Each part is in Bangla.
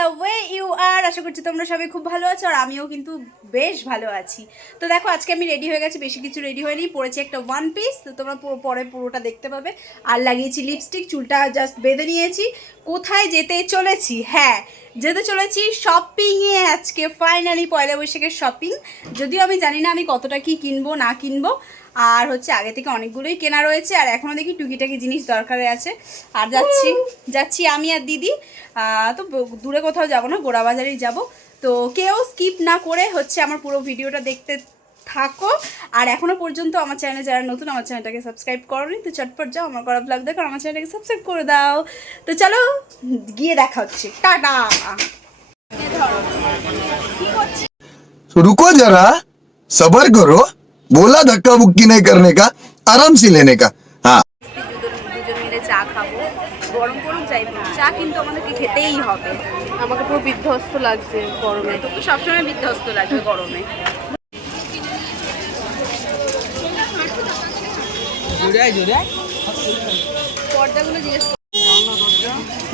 The way you are. আশা করছি তোমরা সবাই খুব ভালো আছো, আর আমিও কিন্তু বেশ ভালো আছি। তো দেখো আজকে আমি রেডি হয়ে গেছি, বেশি কিছু রেডি হয়নি, পরেছি একটা ওয়ান পিস, তো তোমরা পরে পুরোটা দেখতে পাবে। আর লাগিয়েছি লিপস্টিক, চুলটা জাস্ট বেঁধে নিয়েছি। কোথায় যেতে চলেছি? হ্যাঁ, যেতে চলেছি শপিংয়ে আজকে। ফাইনালি পয়লা বৈশাখের শপিং। যদিও আমি জানি না আমি কতটা কি কিনবো না কিনবো, আর হচ্ছে আগে থেকে অনেকগুলোই কেনা রয়েছে, আর এখনও দেখি টুকিটাকি জিনিস দরকারে আছে। আর যাচ্ছি আমি আর দিদি। তো দূরে কোথাও যাব না, গোড়াবাজারেই যাব। তো কেউ স্কিপ না করে হচ্ছে আমার পুরো ভিডিওটা দেখতে থাকো। আর এখনও পর্যন্ত আমার চ্যানেলে যারা নতুন, আমার চ্যানেলটাকে সাবস্ক্রাইব করোনি, তো চটপট যাও আমার করা ব্লগ দেখো, আমার চ্যানেলটাকে সাবস্ক্রাইব করে দাও। তো চলো গিয়ে দেখা হচ্ছে, টাটা। रुको जरा सबर करो बोला धक्का बुक्की नहीं करने का आराम से लेने का हाँ দুজন মিলে চা খাবো, গরম গরম চাই, চা কিন্তু আমাদেরকে খেতেই হবে। আমাকে পুরো বিধ্বস্ত লাগছে গরমে। তোকে সবসময় বিধ্বস্ত লাগবে গরমে। পর্দাগুলো জিজ্ঞেস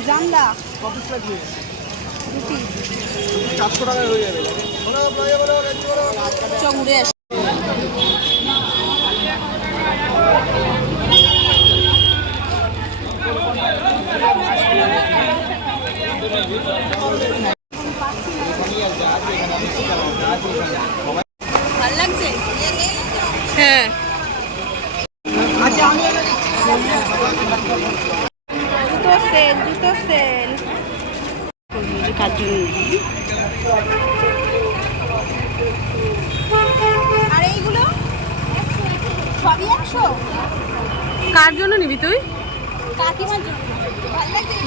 জানলা 400 টাকায় হয়ে যাবে। চ ঘুরে আসি। ভালো লাগছে? হ্যাঁ, জুতো সেল আর এইগুলো সবই 100। কার জন্য নিবি তুই? কাকিমার জন্য।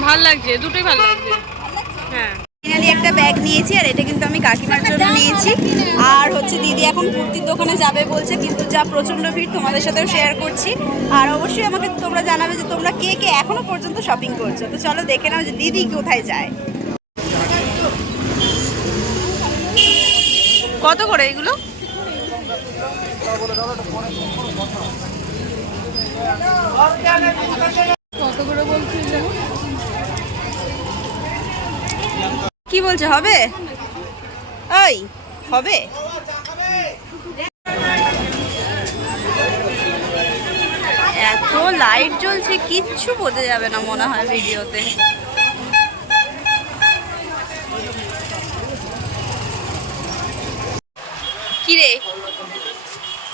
ভাল লাগছে, দুটোই ভাল লাগছে। হ্যাঁ, ফাইনালি একটা ব্যাগ নিয়েছি, আর এটা কিন্তু আমি কাকিমার জন্য নিয়েছি। আর হচ্ছে দিদি এখন কুর্তির দোকানে যাবে বলছে, কিন্তু যা প্রচণ্ড ভিড়, তোমাদের সাথেও শেয়ার করছি। আর অবশ্যই আমাকে তোমরা জানাবে যে তোমরা কে কে এখনো পর্যন্ত শপিং করছো। তো চলো দেখে নাও যে দিদি কোথায় যায়। কত করে এগুলো? কত করে বলছিস? কি বলছে, হবে? ওই হবে? এত লাইট জ্বলছে, কিচ্ছু বোঝা যাবে না মনে হয় ভিডিওতে। কি রে,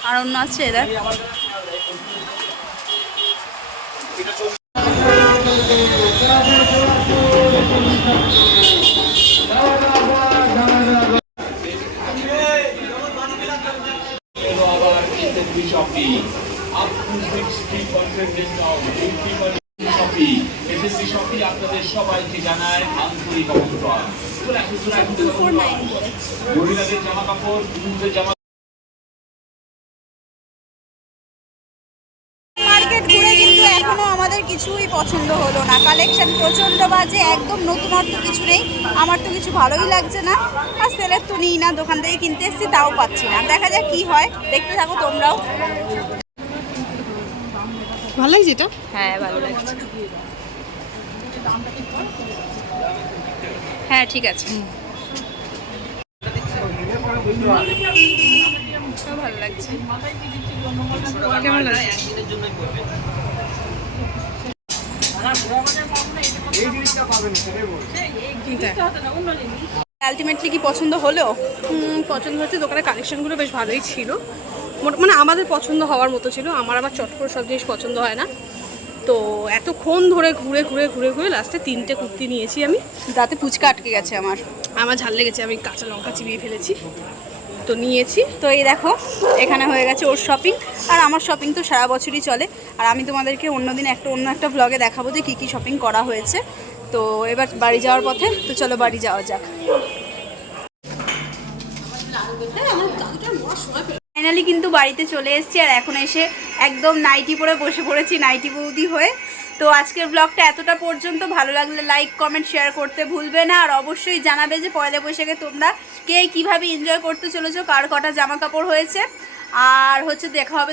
আর অন্য আছে এরা? আপনাদের সবাইকে জানায় আন্তরিক অভিনন্দন। মহিলাদের জামা কাপড়, পুরুষদের জামা মার্কেট ঘুরে কিন্তু এখনো আমাদের কিছুই পছন্দ হলো না। কালেকশন প্রচন্ড বাজে, একদম নতুনত্ব কিছু নেই। আমার তো কিছু ভালোই লাগছে না, আর সেলের তো নিই না, দোকান থেকে কিনতে এসেছি তাও পাচ্ছি না। দেখা যাক কি হয়, দেখতে থাকো তোমরাও। ভালো লাগছে এটা? হ্যাঁ ভালো লাগছে। হ্যাঁ ঠিক আছে, ভালো লাগছে। কেমন লাগছে? আলটিমেটলি কি পছন্দ হলো? পছন্দ হচ্ছে, দোকানের কালেকশনগুলো বেশ ভালোই ছিল। মানে আমাদের পছন্দ হওয়ার মতো ছিল। আমার আবার চট করে সব জিনিস পছন্দ হয় না, তো এতক্ষণ ধরে ঘুরে ঘুরে ঘুরে ঘুরে লাস্টে 3টে কুর্তি নিয়েছি আমি। দাঁতে ফুচকা আটকে গেছে আমার ঝাল লেগেছে, আমি কাঁচা লঙ্কা চিবিয়ে ফেলেছি, তো নিয়েছি। তো এই দেখো এখানে হয়ে গেছে ওর শপিং। আর আমার শপিং তো সারা বছরই চলে, আর আমি তোমাদেরকে অন্য একটা ব্লগে দেখাবো যে কী কী শপিং করা হয়েছে। তো এবার বাড়ি যাওয়ার পথে, তো চলো বাড়ি যাওয়া যাক। ফাইনালি কিন্তু বাড়িতে চলে এসেছি, আর এখন এসে একদম নাইটি পরে বসে পড়েছি, নাইটি বৌদি হয়ে। তো আজকের ব্লগটা এতটা পর্যন্ত। ভালো লাগলে লাইক কমেন্ট শেয়ার করতে ভুলবে না, আর অবশ্যই জানাবে যে পয়লা বৈশাখে তোমরা কে কীভাবে এনজয় করতে চলেছো, কার কটা জামা কাপড় হয়েছে। আর হচ্ছে দেখা হবে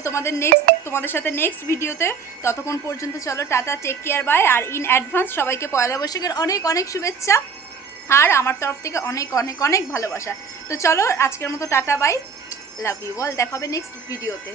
তোমাদের সাথে নেক্সট ভিডিওতে। ততক্ষণ পর্যন্ত চলো টাটা, টেক কেয়ার, বাই। আর ইন অ্যাডভান্স সবাইকে পয়লা বৈশাখের অনেক অনেক শুভেচ্ছা। আর আমার তরফ থেকে অনেক অনেক অনেক ভালোবাসা। তো চলো আজকের মতো tata bye, love you all, দেখা হবে নেক্সট ভিডিওতে।